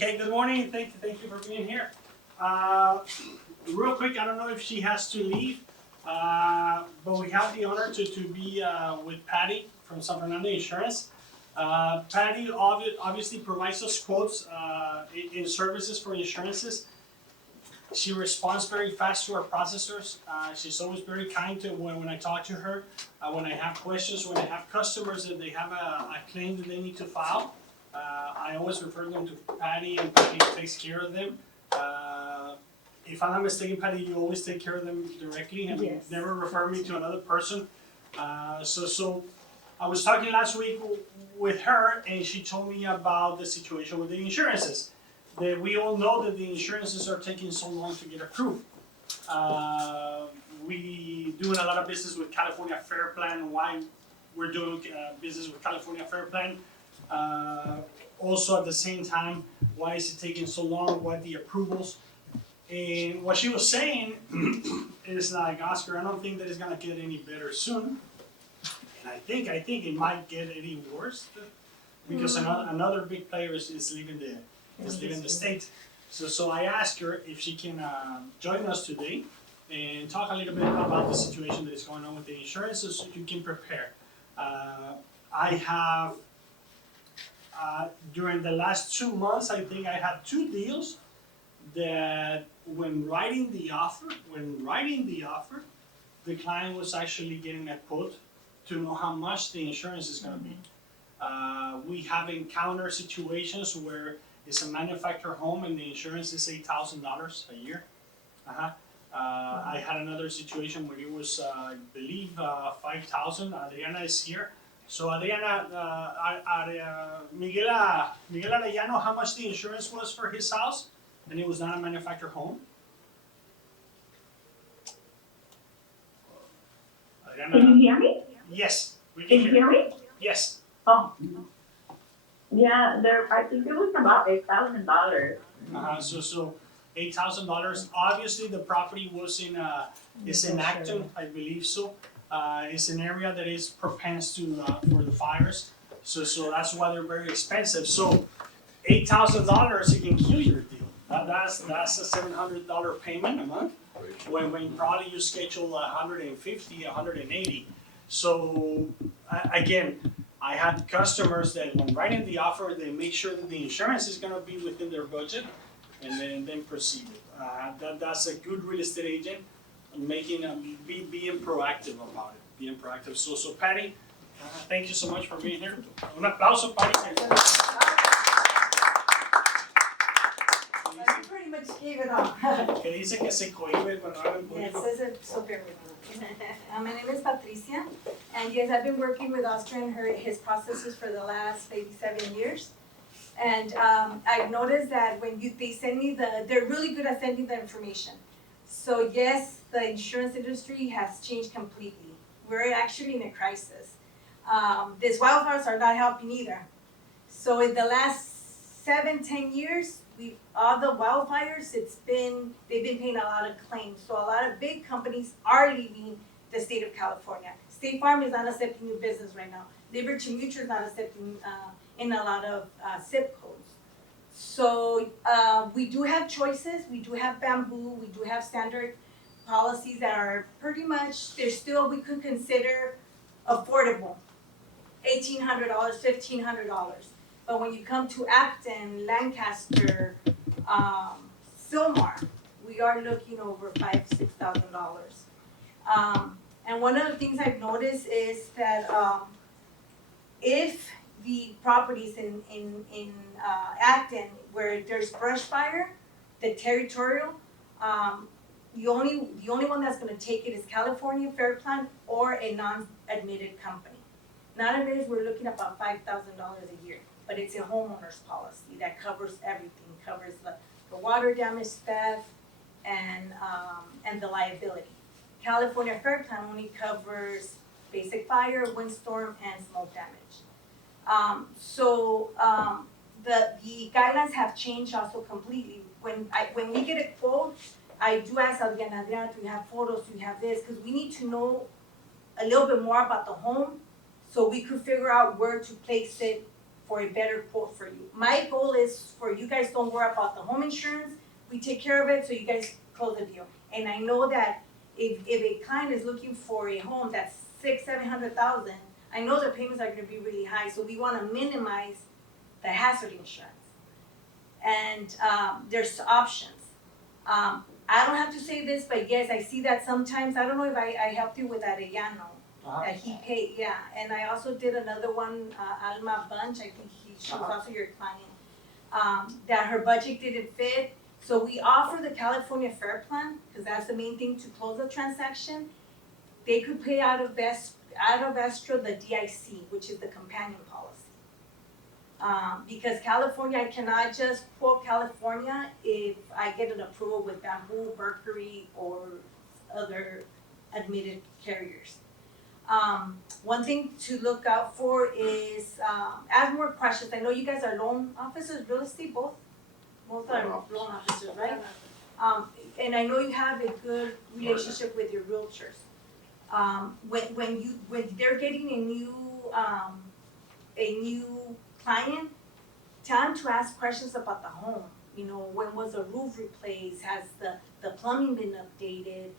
Okay, good morning. Thank you for being here. Real quick, I don't know if she has to leave, but we have the honor to be with Patty from San Fernando Insurance. Patty obviously provides us quotes in services for insurances. She responds very fast to our processors. She's always very kind to when I talk to her. When I have questions, when I have customers that they have a claim that they need to file, I always refer them to Patty, and Patty takes care of them. If I'm not mistaken, Patty, you always take care of them directly and Yes. never refer me to another person. So I was talking last week with her, and she told me about the situation with the insurances. That we all know that the insurances are taking so long to get approved. We doing a lot of business with California Fair Plan. Why we're doing business with California Fair Plan? Also at the same time, why is it taking so long? Why the approvals? And what she was saying is like, Oscar, I don't think that it's gonna get any better soon. And I think it might get any worse because another big player is leaving the state. So I asked her if she can join us today and talk a little bit about the situation that is going on with the insurances so you can prepare. I have, during the last 2 months, I think I had 2 deals that when writing the offer, the client was actually getting a quote to know how much the insurance is going to be. We have encountered situations where it's a manufactured home and the insurance is $8,000 a year. I had another situation where it was, I believe, $5,000. Adriana is here. So Adriana, Miguel Arellano, how much the insurance was for his house, and it was not a manufactured home? Adriana, Can you hear me? yes, we Can you hear me? Yes. Oh. Yeah, I think it was about $8,000. So $8,000. Obviously, the property was in Acton, I believe so. It's an area that is propense to for the fires. So that's why they're very expensive. So $8,000, it can kill your deal. That's a $700 payment a month. When probably you schedule 150, 180. So again, I had customers that when writing the offer, they make sure that the insurance is going to be within their budget, and then proceed. That's a good real estate agent, making being proactive about it. Being proactive. So Patty, thank you so much for being here. Un aplauso, Patty. I pretty much gave it all. Que dice que se cohíbe cuando habla en Yes, público. this is so bear with me. My name is Patricia, and yes, I've been working with Oscar and his processes for the last maybe 7 years. And I've noticed that when they send me they're really good at sending the information. So yes, the insurance industry has changed completely. We're actually in a crisis. These wildfires are not helping either. So in the last 7-10 years, all the wildfires, they've been paying a lot of claims. So a lot of big companies are leaving the state of California. State Farm is not accepting new business right now. Liberty Mutual is not accepting in a lot of zip codes. So we do have choices. We do have bamboo. We do have standard policies that are pretty much, we could consider affordable. $1,800, $1,500. But when you come to Acton, Lancaster, Sylmar, we are looking over $5,000, $6,000. And one of the things I've noticed is that if the properties in Acton where there's brush fire, the territorial, the only one that's going to take it is California Fair Plan or a non-admitted company. Non-admitted, we're looking at about $5,000 a year. But it's a homeowner's policy that covers everything, covers the water damage, theft, and the liability. California Fair Plan only covers basic fire, windstorm, and smoke damage. The guidelines have changed also completely. When we get a quote, I do ask Adriana, do you have photos, do you have this? Because we need to know a little bit more about the home so we could figure out where to place it for a better quote for you. My goal is for you guys don't worry about the home insurance, we take care of it, so you guys close the deal. And I know that if a client is looking for a home that's $600,000-700,000, I know their payments are gonna be really high, so we wanna minimize the hazard insurance. And, there's options. I don't have to say this, but yes, I see that sometimes, I don't know if I helped you with Arellano, that he paid, yeah, and I also did another one, Alma Bunch, I think she was also your client. That her budget didn't fit, so we offer the California Fair Plan, cause that's the main thing to close the transaction. They could pay out of escrow the DIC, which is the companion policy. Because California, I cannot just quote California if I get an approval with Bamboo, Mercury, or other admitted carriers. One thing to look out for is, ask more questions. I know you guys are loan officers, real estate, both are loan officers, right? And I know you have a good relationship with your realtors. When they're getting a new client, tell them to ask questions about the home. You know, when was the roof replaced? Has the plumbing been updated?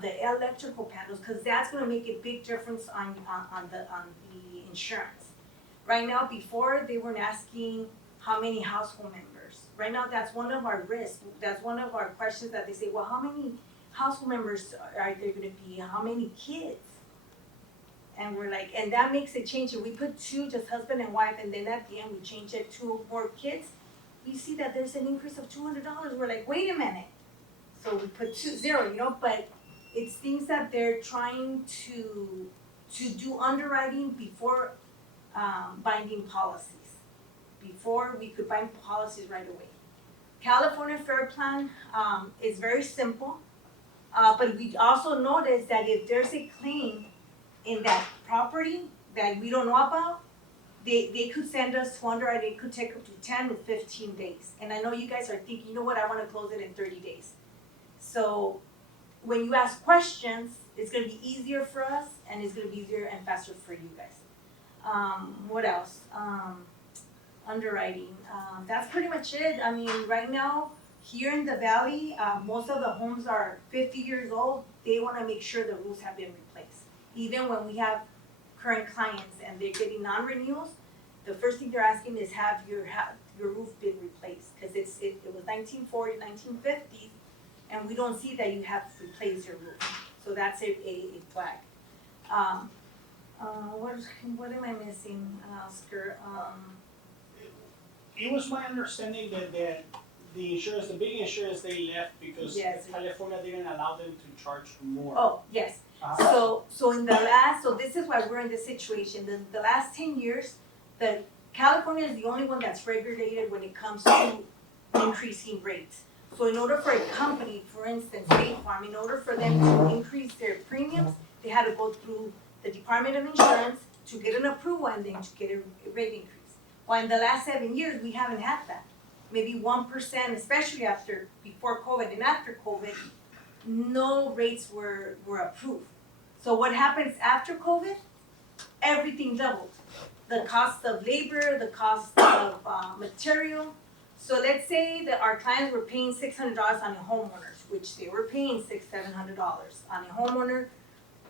The electrical panels, because that's gonna make a big difference on the insurance. Right now, before they weren't asking how many household members. Right now, that's one of our risks. That's one of our questions that they say, well, how many household members are there gonna be? How many kids? And we're like, and that makes a change. If we put 2, just husband and wife, and then at the end we change it 2 more kids, we see that there's an increase of $200. We're like, wait a minute. So we put 0, you know, but it's things that they're trying to do underwriting before binding policies. Before we could bind policies right away. California Fair Plan is very simple, but we also notice that if there's a claim in that property that we don't know about, they could send us to underwrite. It could take up to 10 to 15 days. And I know you guys are thinking, you know what, I want to close it in 30 days. So when you ask questions, it's going to be easier for us, and it's going to be easier and faster for you guys. What else? Underwriting. That's pretty much it. I mean, right now, here in the valley, most of the homes are 50 years old. They want to make sure the roofs have been replaced. Even when we have current clients and they're getting non-renewals, the first thing they're asking is, have your roof been replaced? Because it was 1940, 1950, and we don't see that you have replaced your roof. So that's a flag. What am I missing, Oscar? It was my understanding that the insurance, the big insurance, they left because Yes. California didn't allow them to charge more. Oh, yes. So in the last, so this is why we're in this situation. The last 10 years, California is the only one that's regulated when it comes to increasing rates. So in order for a company, for instance, State Farm, in order for them to increase their premiums, they had to go through the Department of Insurance to get an approval and then to get a rate increase. Well, in the last 7 years, we haven't had that. Maybe 1%, especially before COVID and after COVID, no rates were approved. So what happens after COVID? Everything doubled. The cost of labor, the cost of material. So let's say that our clients were paying $600 on a homeowner, which they were paying $600-700 on a homeowner,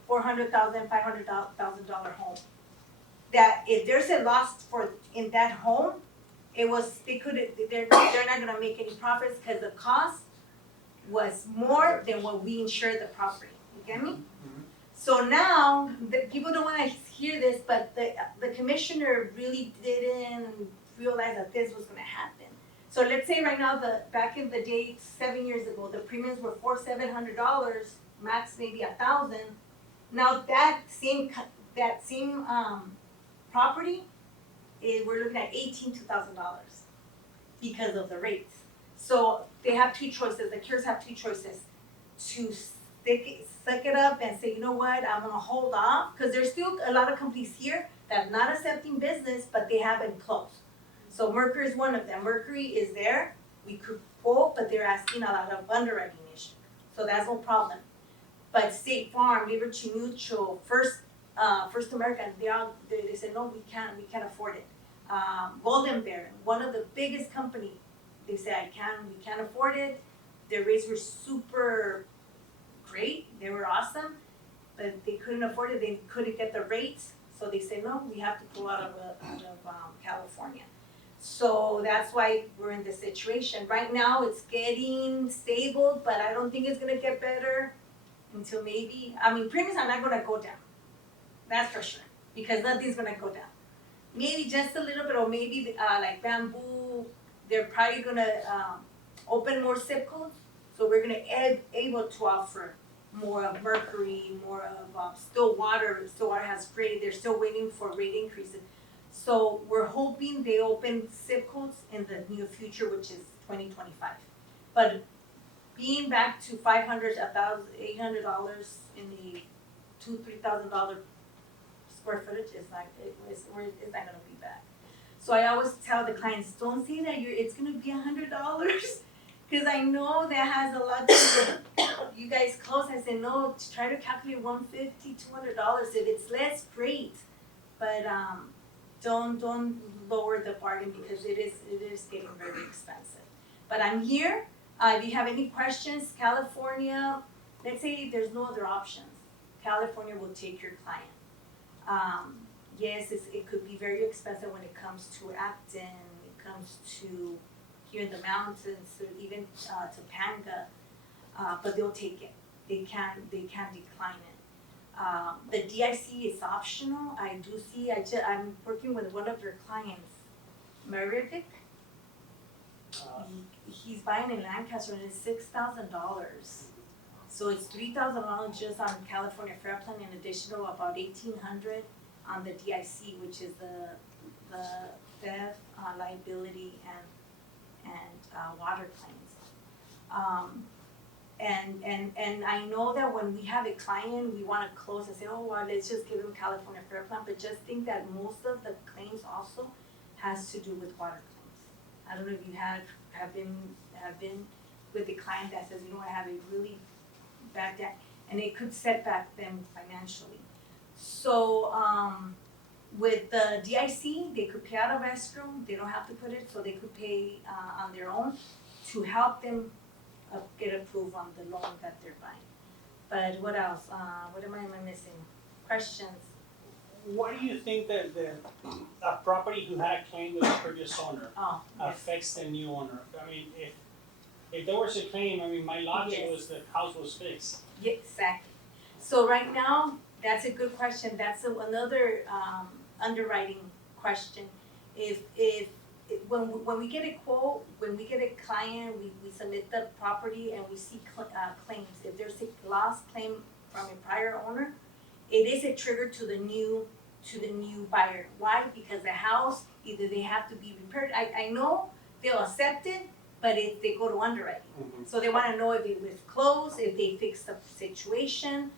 $400,000, $500,000 home. That if there's a loss in that home, they're not gonna make any profits because the cost was more than what we insured the property. You get me? Mm-hmm. So now people don't want to hear this, but the commissioner really didn't realize that this was gonna happen. So let's say right now, back in the day, 7 years ago, the premiums were $700, max maybe $1,000. Now that same property, we're looking at $18,000 because of the rates. So they have 2 choices. The carriers have 2 choices: to suck it up and say, you know what, I'm gonna hold off, because there's still a lot of companies here that are not accepting business, but they haven't closed. So Mercury is one of them. Mercury is there. We could quote, but they're asking a lot of underwriting issues. So that's no problem. But State Farm, Liberty Mutual, First American, they said, no, we can't afford it. Golden Bear, one of the biggest company, they said, we can't afford it. Their rates were super great, they were awesome, but they couldn't afford it, they couldn't get the rates, so they said, no, we have to pull out of California. So that's why we're in this situation. Right now, it's getting stable, but I don't think it's gonna get better until maybe, premiums are not gonna go down. That's for sure, because nothing's gonna go down. Maybe just a little bit, or maybe like bamboo, they're probably gonna open more zip codes, so we're gonna able to offer more of Mercury, more of Stillwater. Stillwater has great, they're still waiting for rate increases. So we're hoping they open zip codes in the near future, which is 2025. But being back to $500, $1,000, $800 in the $2,000-$3,000 square footage is not, it's not gonna be back. So I always tell the clients, don't say that it's gonna be $100, because I know that has a lot to do. You guys close, I said, no, try to calculate $150, $200. If it's less, great, but don't lower the bargain, because it is getting very expensive. But I'm here. If you have any questions, California, let's say there's no other options, California will take your client. Yes, it could be very expensive when it comes to Acton, it comes to here in the mountains, or even Topanga, but they'll take it. They can't decline it. The DIC is optional. I do see. I'm working with one of your clients, Meredith. He's buying in Lancaster, and it's $6,000. So it's $3,000 just on California Fair Plan, in addition to about $1,800 on the DIC, which is the theft, liability, and water claims. And I know that when we have a client, we want to close and say, oh, well, let's just give them California Fair Plan, but just think that most of the claims also has to do with water claims. I don't know if you have been with a client that says, I have a really bad debt, and it could set back them financially. So with the DIC, they could pay out of escrow. They don't have to put it, so they could pay on their own to help them get approved on the loan that they're buying. But what else? What am I missing? Questions? Why do you think that a property who had a claim with the previous owner affects the new owner? I mean, if there was a claim, my logic was the house was fixed. Yeah, exactly. So right now, that's a good question. That's another underwriting question. When we get a quote, when we get a client, we submit the property and we see claims. If there's a lost claim from a prior owner, it is a trigger to the new buyer. Why? Because the house, either they have to be repaired. I know they'll accept it, but if they go to underwriting. Mm-hmm. So they want to know if it was closed, if they fixed the situation,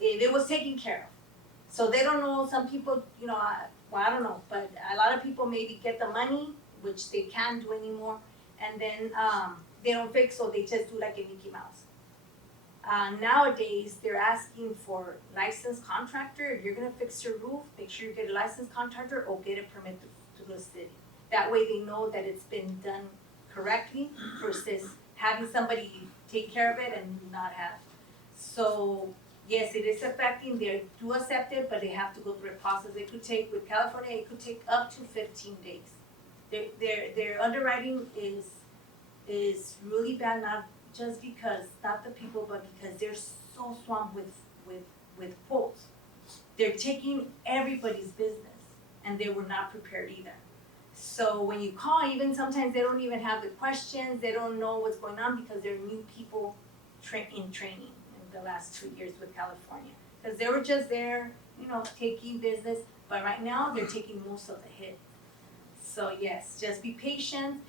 if it was taken care of. So they don't know. Some people, I don't know, but a lot of people maybe get the money, which they can't do anymore, and then they don't fix, so they just do like a Mickey Mouse. Nowadays, they're asking for licensed contractor. If you're gonna fix your roof, make sure you get a licensed contractor or get a permit to the city. That way they know that it's been done correctly versus having somebody take care of it and not have. So yes, it is affecting. They do accept it, but they have to go through a process. It could take, with California, it could take up to 15 days. Their underwriting is really bad, not just because, not the people, but because they're so swamped with quotes. They're taking everybody's business, and they were not prepared either. So when you call, even sometimes they don't even have the questions, they don't know what's going on because they're new people in training in the last 2 years with California. Because they were just there, taking business, but right now they're taking most of the hit. So yes, just be patient.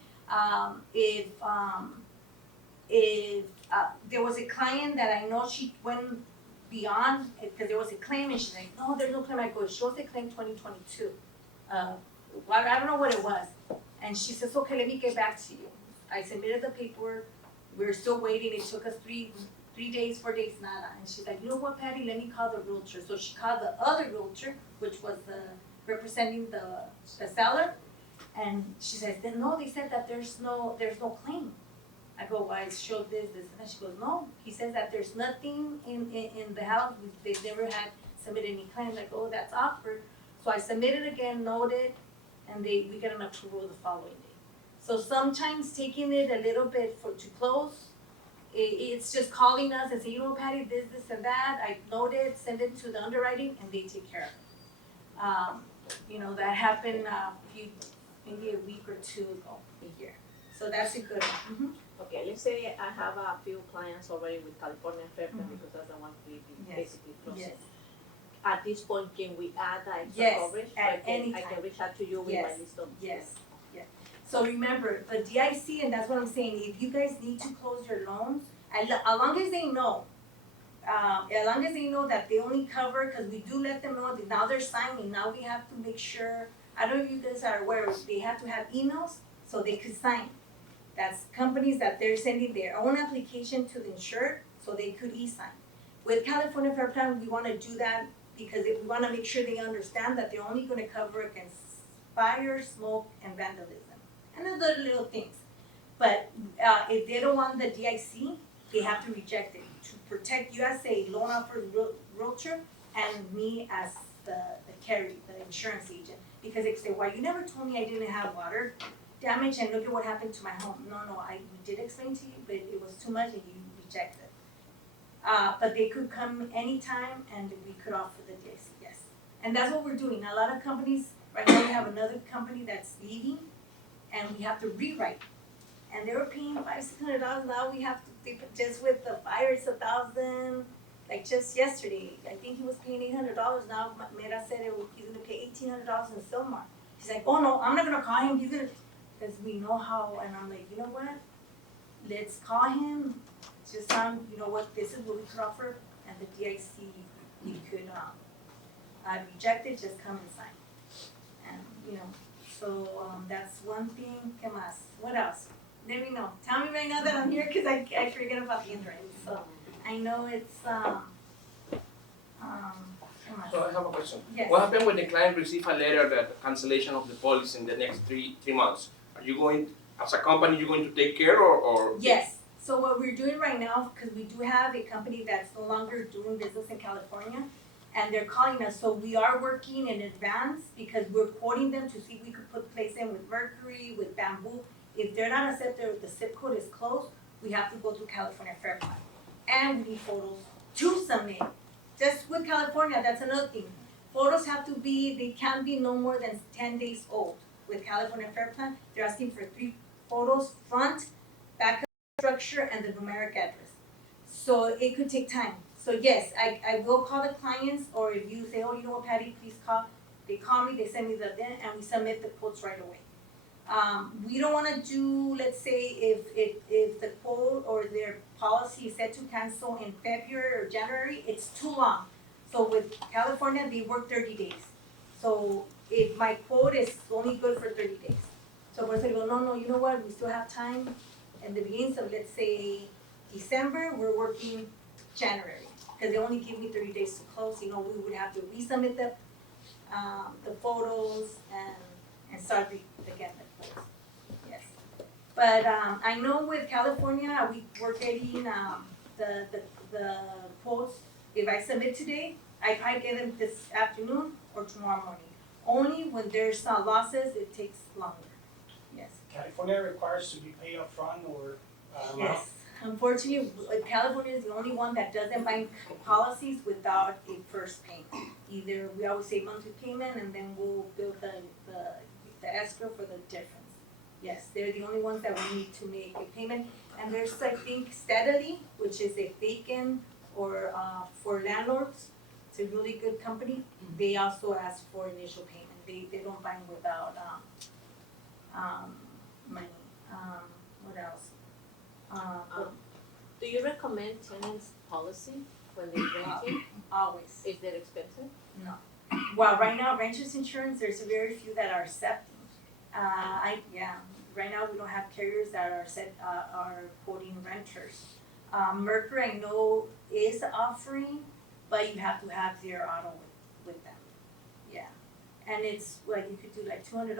If there was a client that I know she went beyond, because there was a claim and she's like, no, there's no claim. I go, show us the claim 2022. I don't know what it was. And she says, okay, let me get back to you. I submitted the paperwork. We're still waiting. It took us 3 days, 4 days, nada. And she's like, you know what, Patty, let me call the realtor. So she called the other realtor, which was the representing the seller, and she says, then no, they said that there's no claim. I go, why it showed this, and she goes, no, he says that there's nothing in the house, they've never had submitted any claims. I go, oh, that's awkward. So I submitted again, noted, and we get an approval the following day. So sometimes taking it a little bit to close, it's just calling us and say, you know, Patty, this, and that, I noted, send it to the underwriting, and they take care of it. That happened maybe a week or two ago, a year. So that's a good one. Mm-hmm. Okay, let's say I have a few clients already with California Fairplan because that's the one we Yes. basically closing. Yes. At this point, can we add the extra Yes, coverage? at I any can time. reach out to you with Yes, my list of. Yes, yes. So remember, the DIC, and that's what I'm saying, if you guys need to close your loans, as long as they know, that they only cover, because we do let them know that now they're signing, now we have to make sure, I don't know if you guys are aware, they have to have emails so they could sign. That's companies that they're sending their own application to the insured so they could e-sign. With California Fair Plan, we want to do that because we want to make sure they understand that they're only going to cover against fire, smoke, and vandalism, and other little things. But if they don't want the DIC, they have to reject it to protect you as a loan officer, realtor, and me as the carrier, the insurance agent. Because they say, well, you never told me I didn't have water damage, and look at what happened to my home. No, we did explain to you, but it was too much and you rejected. But they could come anytime and we could offer the DIC, yes. And that's what we're doing. A lot of companies, right now we have another company that's leaving and we have to rewrite. And they were paying $500-$600, now we have to, just with the fire, it's $1,000. Like just yesterday, I think he was paying $800, now Mera said he's gonna pay $1,800 in Silmar. He's like, oh no, I'm not gonna call him, because we know how, and I'm like, you know what? Let's call him, just you know what, this is what we could offer, and the DIC, we could reject it, just come and sign. And, so that's one thing. ¿Qué más? What else? Let me know. Tell me right now that I'm here, because I forget about the underwriting, so I know it's, So I have a question. Yes. What happened when the client receive a letter that cancellation of the policy in the next three months? Are you going, as a company, you're going to take care or? Yes. So what we're doing right now, because we do have a company that's no longer doing business in California, and they're calling us, so we are working in advance because we're quoting them to see if we could place them with Mercury, with Bamboo. If they're not accepted, the zip code is closed, we have to go to California Fair Plan. And we need photos to submit. Just with California, that's another thing. Photos have to be, they can't be no more than 10 days old. With California Fair Plan, they're asking for 3 photos, front, back, structure, and the numeric address. So it could take time. So yes, I will call the clients, or if you say, oh, you know what, Patty, please call. They call me, they send me the then, and we submit the quotes right away. We don't want to do, let's say, if the quote or their policy is set to cancel in February or January, it's too long. So with California, they work 30 days. So if my quote is only good for 30 days. So we're saying, no, you know what, we still have time. In the beginning of, let's say, December, we're working January. Because they only give me 30 days to close. We would have to resubmit the photos and start again the quotes. Yes. But I know with California, we're getting the quotes. If I submit today, I probably get them this afternoon or tomorrow morning. Only when there's losses, it takes longer. Yes. California requires to be paid upfront or Yes. Unfortunately, California is the only one that doesn't bind policies without a first payment. Either we always say monthly payment, and then we'll build the escrow for the difference. Yes, they're the only ones that we need to make a payment. And there's, I think, Steadily, which is a vacant or for landlords. It's a really good company. They also ask for initial payment. They don't bind without money. What else? Do you recommend tenants policy when they renting? Always. Is that expensive? No. Well, right now, renters insurance, there's very few that are accepting. Right now we don't have carriers that are quoting renters. Mercury, I know, is offering, but you have to have their auto with them. Yeah. and it's like you could do like $200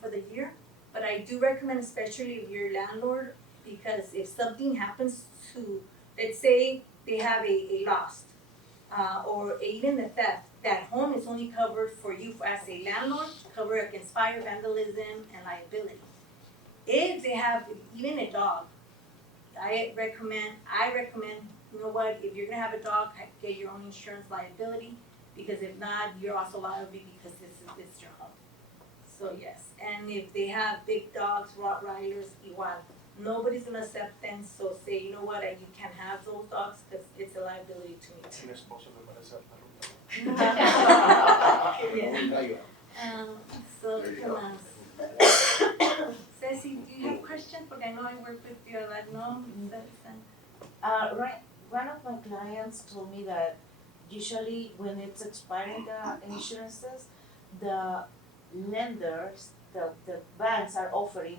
for the year. But I do recommend, especially if you're a landlord, because if something happens to, let's say they have a loss, or even the theft, that home is only covered for you as a landlord, covered against fire, vandalism, and liability. If they have even a dog, I recommend, you know what, if you're gonna have a dog, get your own insurance liability, because if not, you're also liable because it's your home. So yes, and if they have big dogs, Rottweilers, igual, nobody's gonna accept them, so say, you know what, you can't have those dogs, cause it's a liability to me too. Mi esposo me parece a Yeah. So, ¿qué más? Ceci, do you have questions? Porque I know I work with you, like, no, Right, one of my clients told me that usually when it's expiring the insurances, the lenders, the banks are offering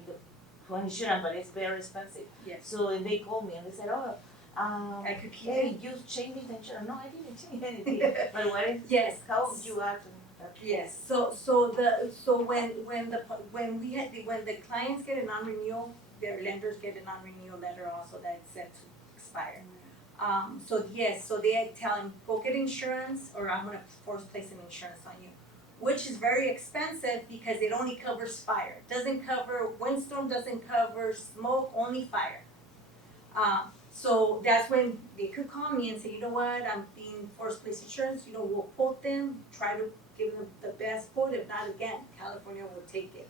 for insurance, but it's very expensive. Yes. So they called me and they said, I could keep hey, it. you changed the insurance. No, I didn't change anything. But what is, Yes. how you act on that? Yes, so when the clients get a non-renewal, their lenders get a non-renewal letter also that's set to expire. So yes, so they tell them, go get insurance, or I'm gonna force place an insurance on you, which is very expensive because it only covers fire. It doesn't cover windstorm, doesn't cover smoke, only fire. So that's when they could call me and say, you know what, I'm being forced place insurance, we'll quote them, try to give them the best quote, if not, again, California will take it.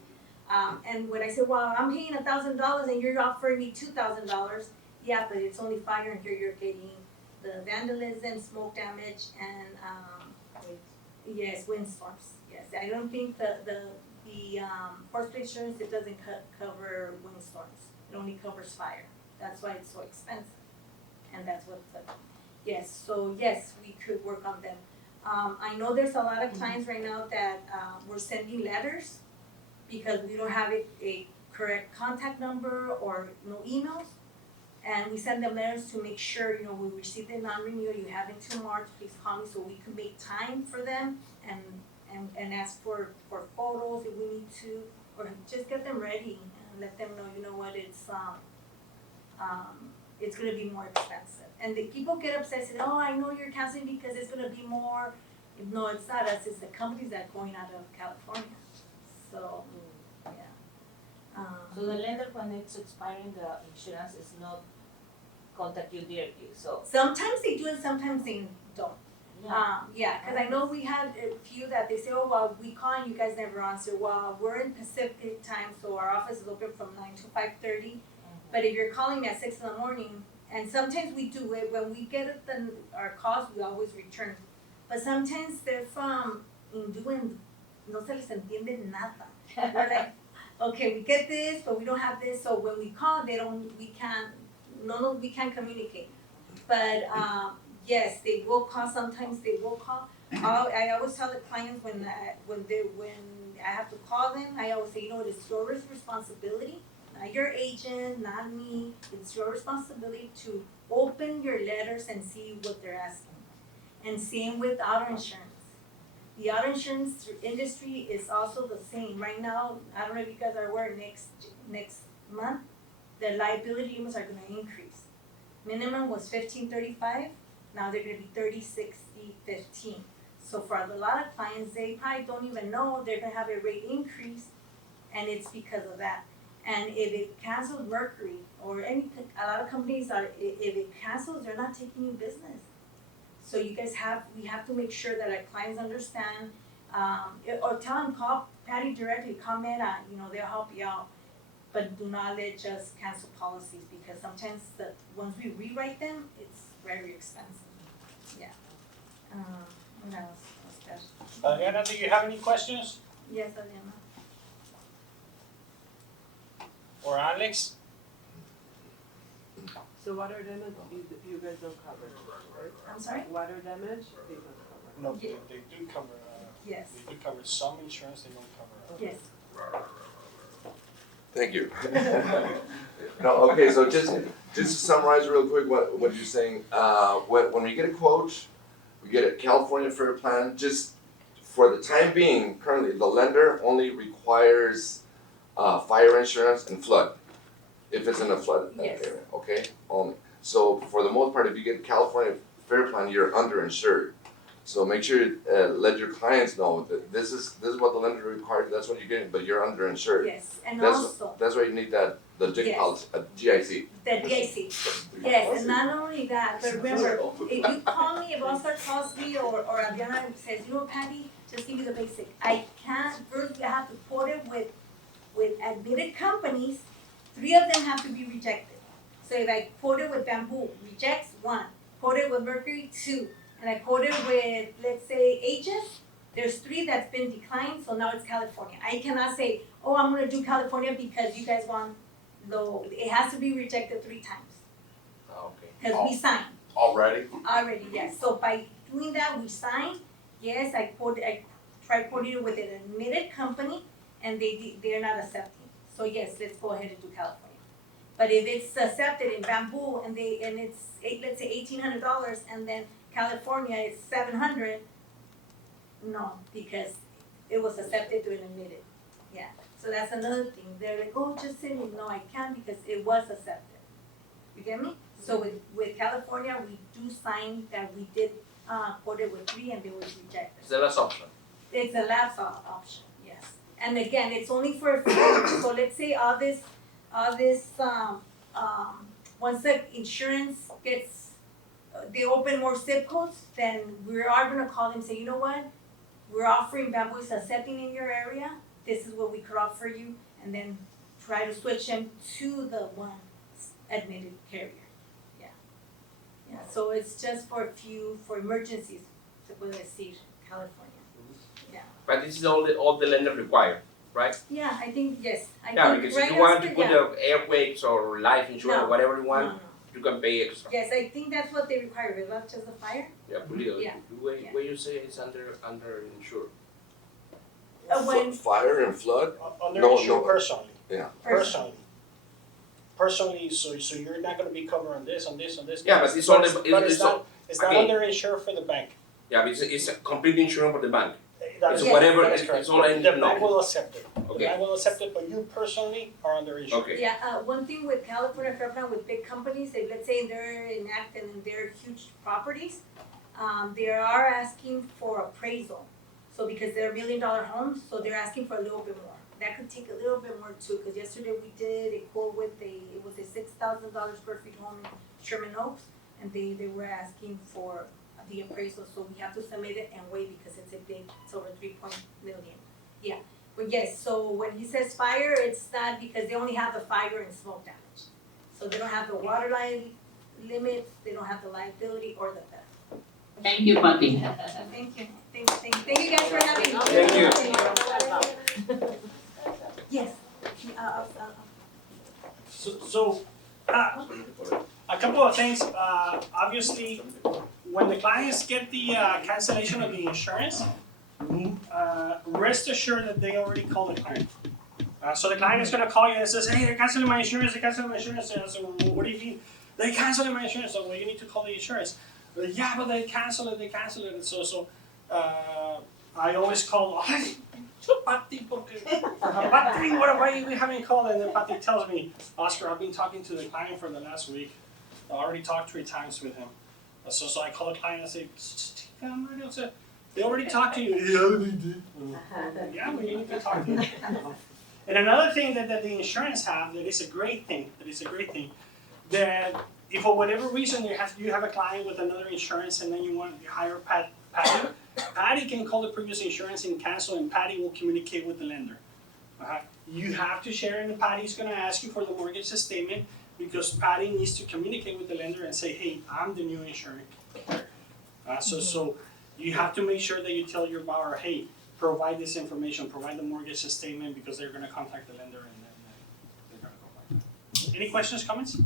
And when I say, well, I'm paying $1,000 and you're offering me $2,000, yeah, but it's only fire, and here you're getting the vandalism, smoke damage, and, yes, windstorms, yes. I don't think the forced place insurance, it doesn't cover windstorms, it only covers fire. That's why it's so expensive, and that's what yes, so yes, we could work on them. I know there's a lot of clients right now that, we're sending letters because we don't have a correct contact number or no emails. And we send them letters to make sure, we receive the non-renewal, you have until March, please call me so we can make time for them and ask for photos if we need to, or just get them ready and let them know, you know what, it's gonna be more expensive. And the people get upset, say, oh, I know you're canceling because it's gonna be more. No, it's not us, it's the companies that are going out of California. So, yeah. So the lender, when it's expiring, the insurance is not contact you directly, so. Sometimes they do and sometimes they don't. Yeah. Cause I know we had a few that they say, oh, well, we call and you guys never answer. Well, we're in Pacific time, so our office is open from 9 to 5:30. But if you're calling me at 6 a.m, and sometimes we do it, when we get our calls, we always return. But sometimes they're from Hindu, no se les entiende nada. We're like, okay, we get this, but we don't have this, so when we call, we can't communicate. But, yes, they will call, sometimes they will call. I always tell the clients when I have to call them, I always say, it's your responsibility, not your agent, not me. It's your responsibility to open your letters and see what they're asking. And same with auto insurance. The auto insurance industry is also the same. Right now, I don't know if you guys are aware, next month, the liability limits are gonna increase. Minimum was $15.35, now they're gonna be $30.60.15. So for a lot of clients, they probably don't even know they're gonna have a rate increase, and it's because of that. And if it cancels Mercury or a lot of companies if it cancels, they're not taking new business. So we have to make sure that our clients understand, or tell them, call Patty directly, call Meta, they'll help you out. But do not let just cancel policies, because sometimes once we rewrite them, it's very expensive. Yeah. What else? Adriana, do you have any questions? Yes, Adriana. Or Alex? So water damage, you guys don't cover, right? I'm sorry? Water damage, they don't cover. No, Yeah. they do cover, Yes. they do cover some insurance, they don't cover. Yes. Thank you. No, okay, so just to summarize real quick what you're saying, when we get a quote, we get a California Fair Plan, just for the time being, currently, the lender only requires, fire insurance and flood. If it's in a flood Yes. area, okay, only. So for the most part, if you get California Fair Plan, you're underinsured. So make sure, let your clients know that this is what the lender requires, that's what you're getting, but you're underinsured. Yes, and That's, also, that's why you need the GIC Yes. policy, GIC. the DIC. Yes, and not only that, but remember, if you call me, if Oscar calls me or Adriana says, you know, Patty, just give me the basic. I can't, first you have to quote it with admitted companies, 3 of them have to be rejected. So if I quote it with Bamboo, rejects 1, quote it with Mercury 2, and I quote it with, let's say, Aegis, there's 3 that's been declined, so now it's California. I cannot say, oh, I'm gonna do California because you guys want low, it has to be rejected 3 times, Okay. cause we signed Already? already, yes. So by doing that, we signed, yes, I tried quoting it with an admitted company, and they're not accepting. So yes, let's go ahead and do California. But if it's accepted in Bamboo and it's let's say $1,800, and then California is $700, no, because it was accepted to an admitted. Yeah, so that's another thing. They're like, oh, just send me. No, I can't because it was accepted. You get me? So with California, we do sign that we did quote it with 3 and they was rejected. It's the last option. It's a lapse option, yes. And again, it's only for a few years. So let's say all this, once the insurance gets, they open more zip codes, then we are gonna call them and say, you know what? We're offering Bamboo is accepting in your area, this is what we could offer you, and then try to switch them to the one admitted carrier. Yeah. Yeah, so it's just for for emergencies, se puede decir, California. But this is all the lender require, right? Yeah, I think, yes, I Yeah, think because right if you want to after, put yeah. the airwaves or life insurance, No. whatever you No, want, no. you can pay extra. Yes, I think that's what they require, right, not just the fire? Yeah, legal. Yeah. Where you say it's under insured. When, Fire and flood? Under No, insured no. personally. Yeah. Personally. Personally, so you're not gonna be covered on this. Yeah, but it's all But it's not again. under insured for the bank. Yeah, but it's a complete insurance for the bank. That's It's whatever, that is it's correct. all I need The to know. bank will accept it. The Okay. bank will accept it, but you personally are under insured. Okay. yeah, one thing with California Fair Plan with big companies, if let's say they're in Acton and they're huge properties, they are asking for appraisal. So because they're $1 million homes, so they're asking for a little bit more. That could take a little bit more too, cause yesterday we did a quote with it was a $6,000 square feet home in Sherman Oaks, and they were asking for the appraisal, so we have to submit it and wait because it's over 3 million. Yeah, but yes, so when he says fire, it's not because they only have the fire and smoke damage. So they don't have the water line limits, they don't have the liability or the theft. Thank you, Patty. Thank you, thank you guys for having me. Thank you. Yes. So, a couple of things, obviously, when the clients get the cancellation of the insurance, rest assured that they already called the client. So the client is gonna call you and says, hey, they're canceling my insurance, And I said, well, what do you mean? They canceled my insurance, so well, you need to call the insurance. Yeah, but they canceled it, so, I always call, Patty, Patty, why you haven't called? And then Patty tells me, Oscar, I've been talking to the client for the last week. I already talked 3 times with him. So I call the client and say, they already talked to you. Yeah, they did. Yeah, but you need to talk to them. And another thing that the insurance have that is a great thing, that if for whatever reason you have a client with another insurance and then you want to hire Patty can call the previous insurance and cancel, and Patty will communicate with the lender. You have to share, and Patty's gonna ask you for the mortgage statement because Patty needs to communicate with the lender and say, hey, I'm the new insurance. So you have to make sure that you tell your borrower, hey, provide this information, provide the mortgage statement because they're gonna contact the lender and then they're gonna go back. Any questions, comments?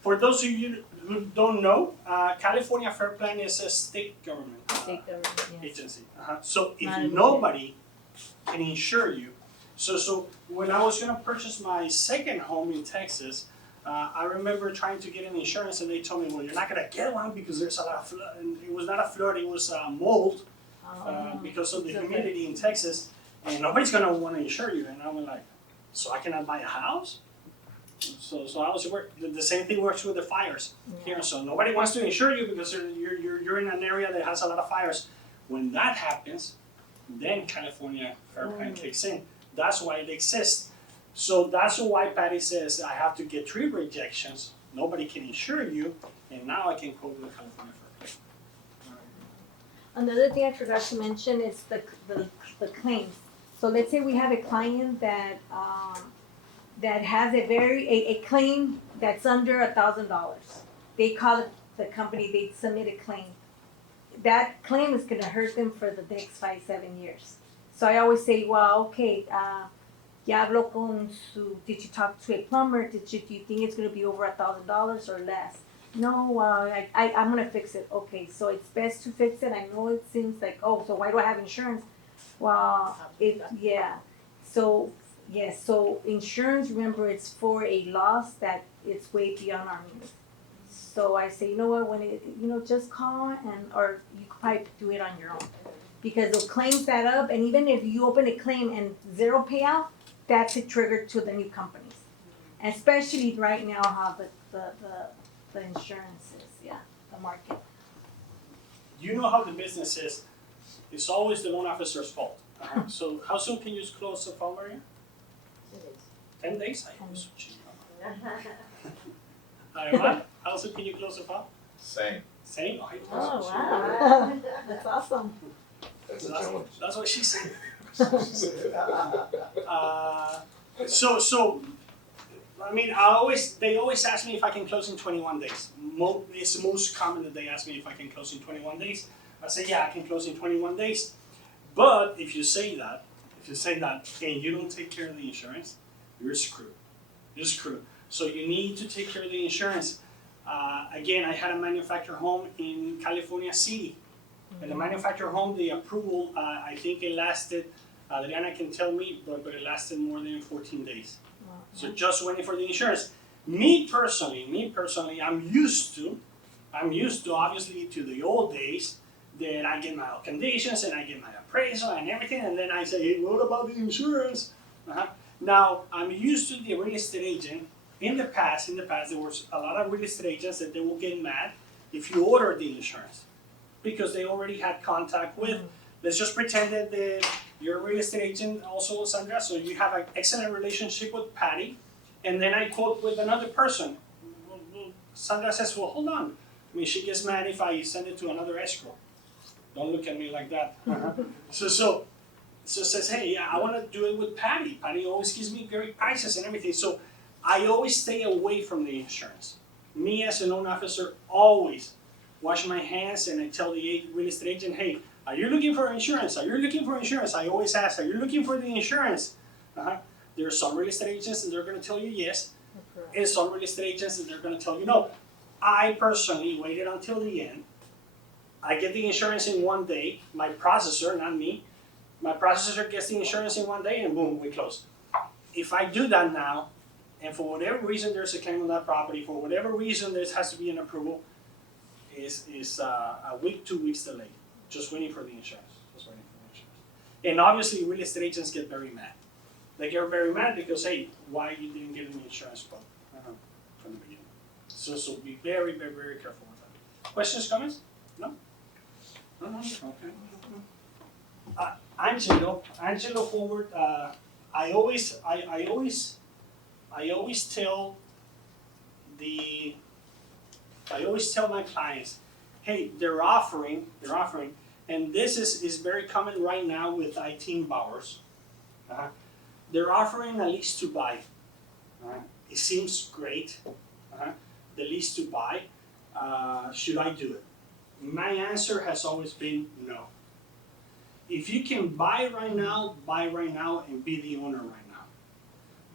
For those of you who don't know, California Fair Plan is a state government agency. So if nobody can insure you, so when I was gonna purchase my second home in Texas, I remember trying to get an insurance, and they told me, well, you're not gonna get one because there's a lot of flood. And it was not a flood; it was mold because of the humidity in Texas, and nobody's gonna want to insure you. And I was like, so I cannot buy a house? So I was the same thing works with the fires here. So nobody wants to insure you because you're in an area that has a lot of fires. When that happens, then California Fair Plan kicks in. That's why it exists. So that's why Patty says I have to get 3 rejections. Nobody can insure you, and now I can quote with California Fair Plan. Another thing I forgot to mention is the claims. So let's say we have a client that that has a claim that's under $1,000. They call it the company, they submit a claim. That claim is gonna hurt them for the next 5-7 years. So I always say, well, okay, ya habló con su, did you talk to a plumber? Do you think it's gonna be over $1,000 or less? No, I'm gonna fix it. Okay, so it's best to fix it. I know it seems like, oh, so why do I have insurance? Well, so insurance, remember, it's for a loss that it's way beyond our means. So I say, you know what, when just call or you could probably do it on your own. Because they'll claim that up, and even if you open a claim and 0 payout, that's a trigger to the new companies. Especially right now how the insurance is, the market. You know how the business is. It's always the loan officer's fault. So how soon can you close the file, Maria? 10 days? I was so cheap. Además, how soon can you close the file? Same. Same? Oh, wow. That's awesome. That's a challenge. That's what she said. So, I mean, they always ask me if I can close in 21 days. It's most common that they ask me if I can close in 21 days. I say, yeah, I can close in 21 days. But if you say that, and you don't take care of the insurance, you're screwed. You're screwed. So you need to take care of the insurance. Again, I had a manufactured home in California City. And the manufactured home, the approval, I think it lasted, Adriana can tell me, but it lasted more than 14 days. Wow. So just waiting for the insurance. Me personally, I'm used to obviously to the old days that I get my conditions and I get my appraisal and everything, and then I say, hey, what about the insurance? Now, I'm used to the real estate agent. In the past, there was a lot of real estate agents that they will get mad if you order the insurance because they already had contact with. Let's just pretend that you're a real estate agent also, Sandra, so you have an excellent relationship with Patty, and then I quote with another person. Sandra says, well, hold on. I mean, she gets mad if I send it to another escrow. Don't look at me like that. So says, hey, I want to do it with Patty. Patty always gives me great prices and everything. So I always stay away from the insurance. Me as a loan officer always wash my hands and I tell the real estate agent, hey, are you looking for insurance? Are you looking for insurance? I always ask, are you looking for the insurance? There are some real estate agents that they're going to tell you yes, and some real estate agents that they're going to tell you no. I personally waited until the end. I get the insurance in 1 day. My processor, not me, my processor gets the insurance in 1 day and boom, we close. If I do that now, and for whatever reason there's a claim on that property, for whatever reason there has to be an approval, is a week, 2 weeks delayed. Just waiting for the insurance. And obviously real estate agents get very mad. They get very mad because, hey, why you didn't get an insurance quote from the beginning. So be very, very, very careful with that. Questions, comments? No? No? Okay. Angelo forward. I always tell my clients, hey, they're offering, and this is very common right now with IT borrowers. They're offering a lease to buy. It seems great. The lease to buy. Should I do it? My answer has always been no. If you can buy right now and be the owner right now.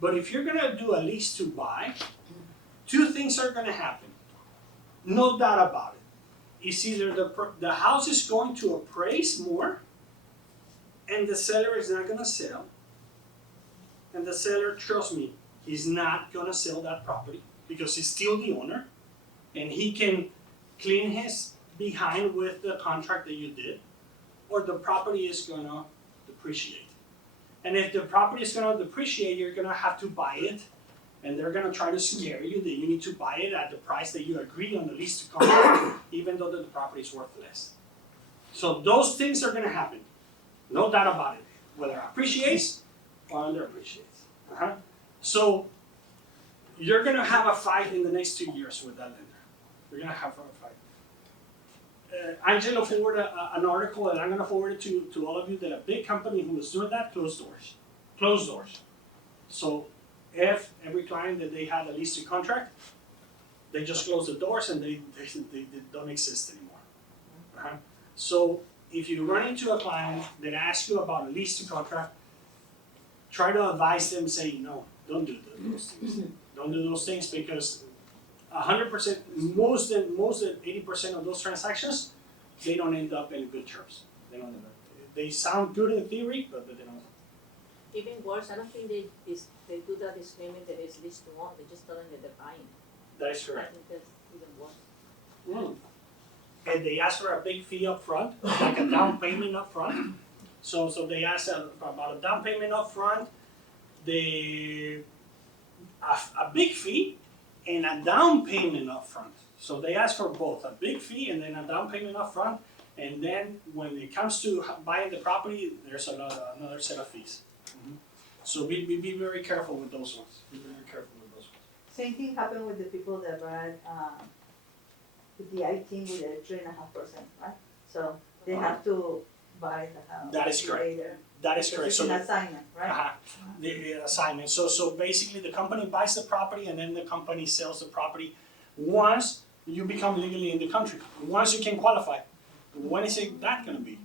But if you're gonna do a lease to buy, 2 things are gonna happen. No doubt about it. It's either the house is going to appraise more and the seller is not gonna sell. And the seller, trust me, he's not gonna sell that property. because he's still the owner, and he can clean his behind with the contract that you did, or the property is gonna depreciate. And if the property is gonna depreciate, you're gonna have to buy it, and they're gonna try to scare you that you need to buy it at the price that you agreed on the lease to contract, even though the property is worth less. So those things are gonna happen, no doubt about it, whether it appreciates or underappreciates. So you're gonna have a fight in the next 2 years with that lender. You're gonna have a fight. Angelo forwarded an article, and I'm gonna forward it to all of you, that a big company who was doing that closed doors. Closed doors. So if every client that they had a lease to contract, they just close the doors and they don't exist anymore. So if you run into a client that asks you about a lease to contract, try to advise them, say, no, don't do those things. Don't do those things, because 100%, most than 80% of those transactions, they don't end up in good terms. They sound good in theory, but they don't. Even worse, I don't think they do that disclaimer that it's lease to own, they just tell them that they're buying. That is I correct. think that's even worse. And they ask for a big fee up front, like a down payment up front. So they ask about a down payment up front, a big fee and a down payment up front. So they ask for both, a big fee and then a down payment up front. And then when it comes to buying the property, there's another set of fees. So be very careful with those ones. Be very careful with those ones. Same thing happened with the people that bought, with the 18 with a 3.5%, right? So they have to buy the house. That is correct. Later. That is correct. It's an assignment, right? The assignment. So basically the company buys the property and then the company sells the property once you become legally in the country. Once you can qualify. When is that gonna be?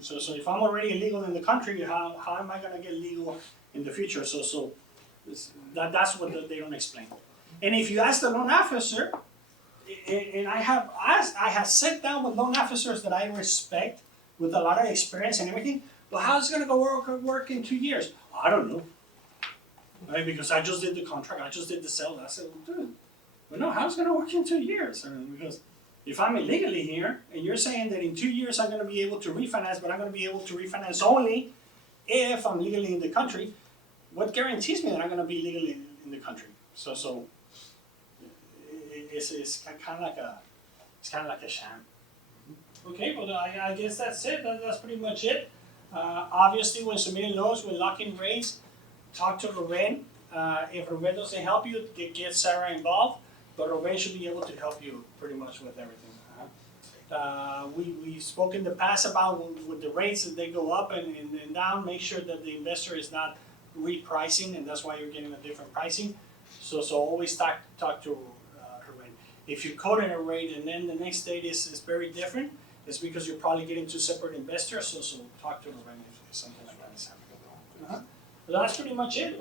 So if I'm already illegal in the country, how am I gonna get legal in the future? So that's what they don't explain. And if you ask the loan officer, and I have sat down with loan officers that I respect with a lot of experience and everything, well, how's it gonna work in 2 years? I don't know. Right? Because I just did the contract, I just did the sale. I said, well, dude, well, no, how's it gonna work in 2 years? Because if I'm illegally here, and you're saying that in 2 years I'm gonna be able to refinance, but I'm gonna be able to refinance only if I'm legally in the country, what guarantees me that I'm gonna be legally in the country? So it's kind of like a sham. Okay, well I guess that's it. That's pretty much it. Obviously, when submitting loans with lock-in rates, talk to Ruben. If Ruben doesn't help you, get Sarah involved. But Ruben should be able to help you pretty much with everything. We spoke in the past about with the rates that they go up and down. Make sure that the investor is not repricing, and that's why you're getting a different pricing. So always talk to Ruben. If you quote in a rate and then the next date is very different, it's because you're probably getting two separate investors. So talk to Ruben if something like that is happening. But that's pretty much it.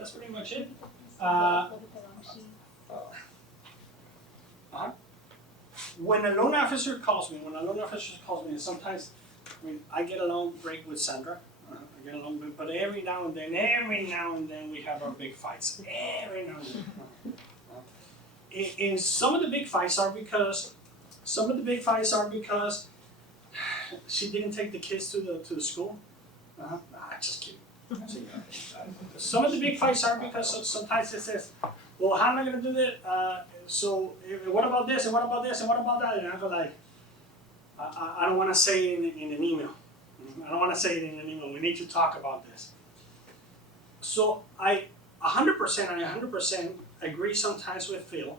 When a loan officer calls me, and sometimes, I get a long break with Sandra. But every now and then we have our big fights. Every now and then. And some of the big fights are because she didn't take the kids to the school. Just kidding. Some of the big fights are because sometimes it says, well, how am I gonna do that? So what about this and what about this and what about that? And I go like, I don't want to say it in an email. We need to talk about this. So I 100% agree sometimes with Phil,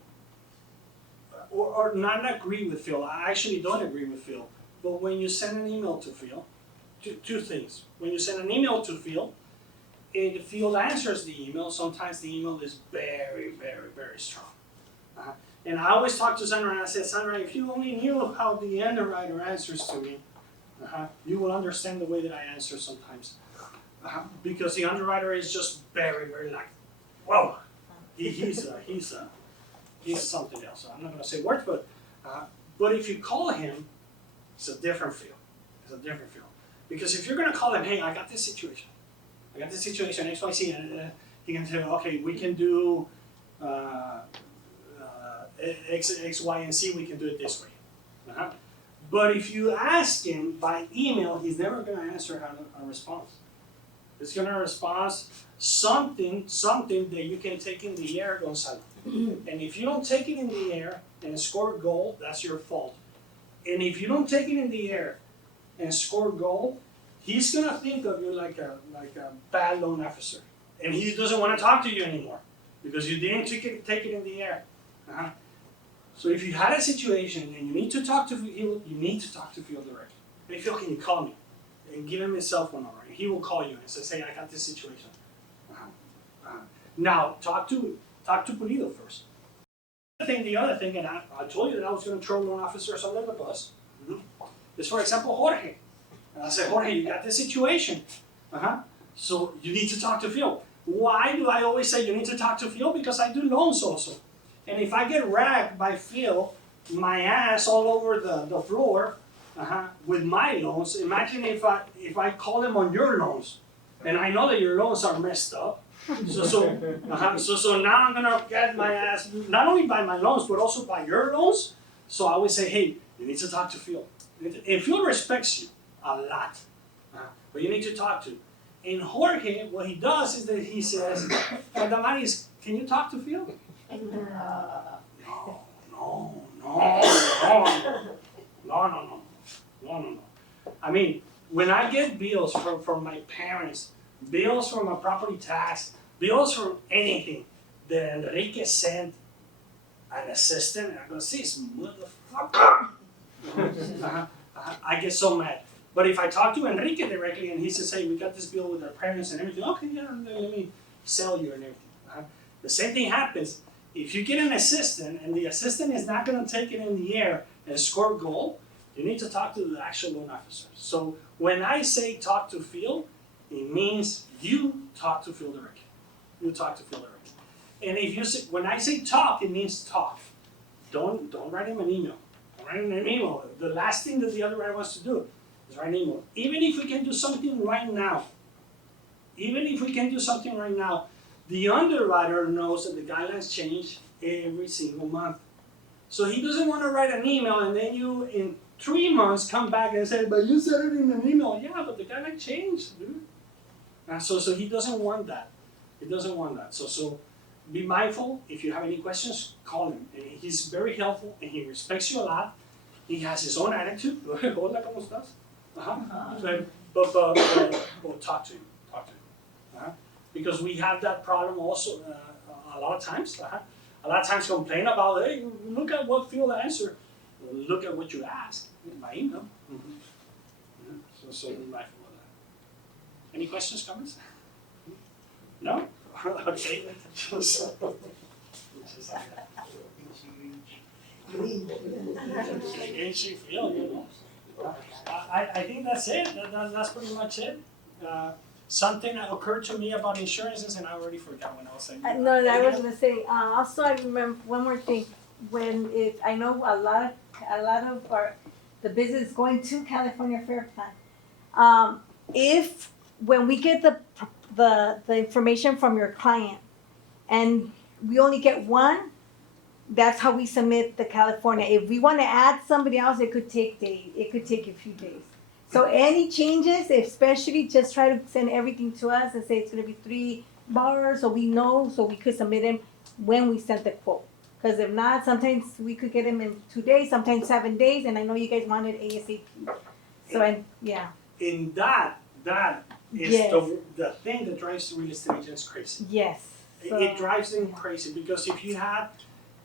or not agree with Phil. I actually don't agree with Phil. But when you send an email to Phil, two things. When you send an email to Phil, and Phil answers the email, sometimes the email is very, very, very strong. And I always talk to Sandra and I say, Sandra, if you only knew how the underwriter answers to me, you will understand the way that I answer sometimes. Because the underwriter is just very, very like, whoa, he's something else. I'm not going to say words, but if you call him, it's a different feel. Because if you're going to call him, hey, I got this situation, X, Y, Z, and he can tell you, okay, we can do X, Y, and Z, we can do it this way. Uh-huh. But if you ask him by email, he's never gonna answer a response. He's gonna respond something that you can take in the air, Gonzalo. And if you don't take it in the air and score gold, that's your fault. And if you don't take it in the air and score gold, he's gonna think of you like a bad loan officer. And he doesn't wanna talk to you anymore because you didn't take it in the air. Uh-huh. So if you had a situation and you need to talk to Phil, you need to talk to Phil directly. Hey Phil, can you call me? And give him his cell phone number. And he will call you and say, hey, I got this situation. Now, talk to Pulido first. The other thing, and I told you that I was going to throw loan officers under the bus, is, for example, Jorge. And I said, Jorge, you got this situation. So you need to talk to Phil. Why do I always say you need to talk to Phil? Because I do loans also. And if I get ragged by Phil, my ass all over the floor with my loans, imagine if I call him on your loans. And I know that your loans are messed up. So now I'm gonna get my ass not only by my loans but also by your loans. So I would say, hey, you need to talk to Phil. And Phil respects you a lot, but you need to talk to. And Jorge, what he does is that he says, Damaris, can you talk to Phil? No. I mean, when I get bills from my parents, bills from a property tax, bills from anything, that Enrique sent an assistant, and I go, see, this motherfucker. I get so mad. But if I talk to Enrique directly and he says, hey, we got this bill with our parents and everything, okay, yeah, let me sell you and everything. The same thing happens. If you get an assistant and the assistant is not going to take it in the air and score gold, you need to talk to the actual loan officer. So when I say talk to Phil, it means you talk to Phil directly. You talk to Phil directly. And if you say, when I say talk, it means talk. Don't write him an email. Don't write him an email. The last thing that the underwriter wants to do is write an email. Even if we can do something right now, the underwriter knows that the guidelines change every single month. So he doesn't want to write an email and then you, in 3 months, come back and say, but you said it in an email. Yeah, but the guideline changed, dude. So he doesn't want that. So be mindful. If you have any questions, call him. And he's very helpful and he respects you a lot. He has his own attitude. Hola, ¿cómo estás? But talk to him. Because we have that problem also a lot of times. A lot of times complain about, hey, look at what Phil answered. Look at what you asked by email. So be mindful of that. Any questions, comments? No? Okay. I think that's it. That's pretty much it. Something that occurred to me about insurances, and I already forgot when I was saying. No, I was gonna say. Also, I remember one more thing. I know a lot of the business is going to California Fair Plan. When we get the information from your client, and we only get one, that's how we submit the California. If we want to add somebody else, it could take days. It could take a few days. So any changes, especially just try to send everything to us and say it's going to be 3 bars, so we know, so we could submit them when we send the quote. Because if not, sometimes we could get them in 2 days, sometimes 7 days, and I know you guys wanted ASAP. So, and that is yes. the thing that drives the real estate agents crazy. Yes. It drives them crazy because if you have,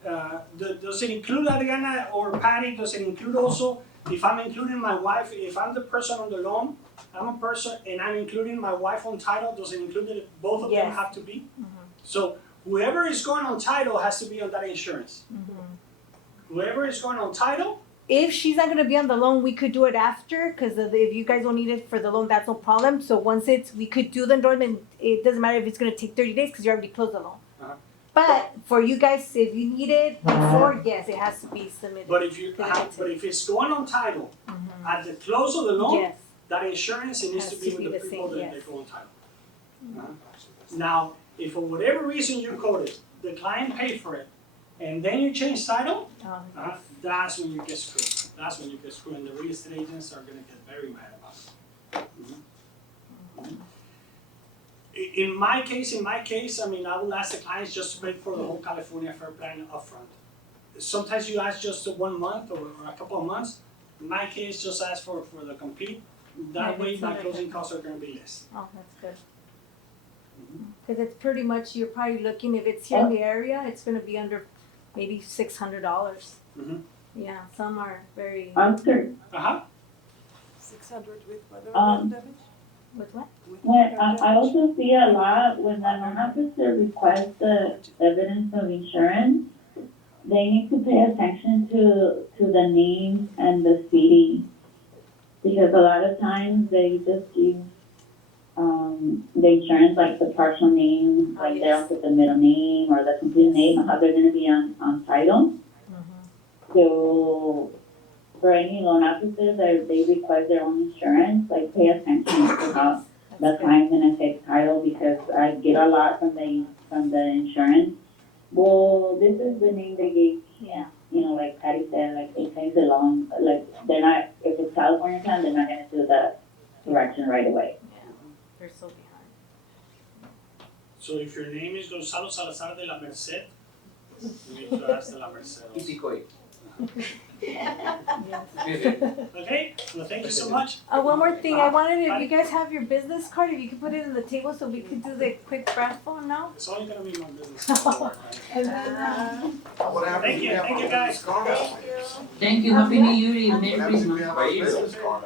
does it include Adriana or Patty? Does it include also, if I'm including my wife, if I'm the person on the loan, I'm a person and I'm including my wife on title, does it include that both of them have to be? Mm-hmm. So whoever is going on title has to be on that insurance. Mm-hmm. Whoever is going on title. If she's not going to be on the loan, we could do it after, because if you guys don't need it for the loan, that's no problem. So once we could do the endorsement, it doesn't matter if it's going to take 30 days because you already closed the loan. Uh-huh. But for you guys, if you need it before, yes, it has to be submitted. But if it's going on title, mm-hmm. at the close of the loan, yes. that insurance it needs to be with the people that go on title. Mm-hmm. Now, if for whatever reason you coded, the client paid for it, and then you change title, Oh, that's when you get screwed. That's when you get screwed, and the real estate agents are gonna get very mad about it. In my case, I mean, I will ask the clients just to wait for the whole California Fair Plan upfront. Sometimes you ask just 1 month or a couple of months. In my case, just ask for the complete. That way, my closing costs are gonna be less. oh, that's good. Cause it's pretty much, you're probably looking, if it's here in the area, it's gonna be under maybe $600. Mhm. Yeah, some are very, Oscar, Uh-huh. 600 with weather damage? with what? With when, weather I damage? also see a lot when the loan officer requests the evidence of insurance, they need to pay attention to the name and the city. Because a lot of times they just give, the insurance, like the partial name, like they don't put the middle name or the complete name, and how they're gonna be on title. So, for any loan officers that they request their own insurance, like pay attention to how the client's gonna take title, because I get a lot from the insurance. Well, this is the name they gave, Yeah. you know, like Patty said, like it takes a long, like they're not, if it's California time, they're not gonna do the correction right away. They're so behind. So if your name is Gonzalo Salazar de la Merced, you need to ask de la Merced also. Typico. Okay, well, thank you so much. One more thing, I wanted, if you guys have your business card, if you could put it in the table so we could do the quick raffle now. It's only gonna be my business. Don't worry, right? And then, What happens Thank if you, we have thank you our guys. business card? Thank you, Happy New Year and Merry What happens if we Christmas. have our business card?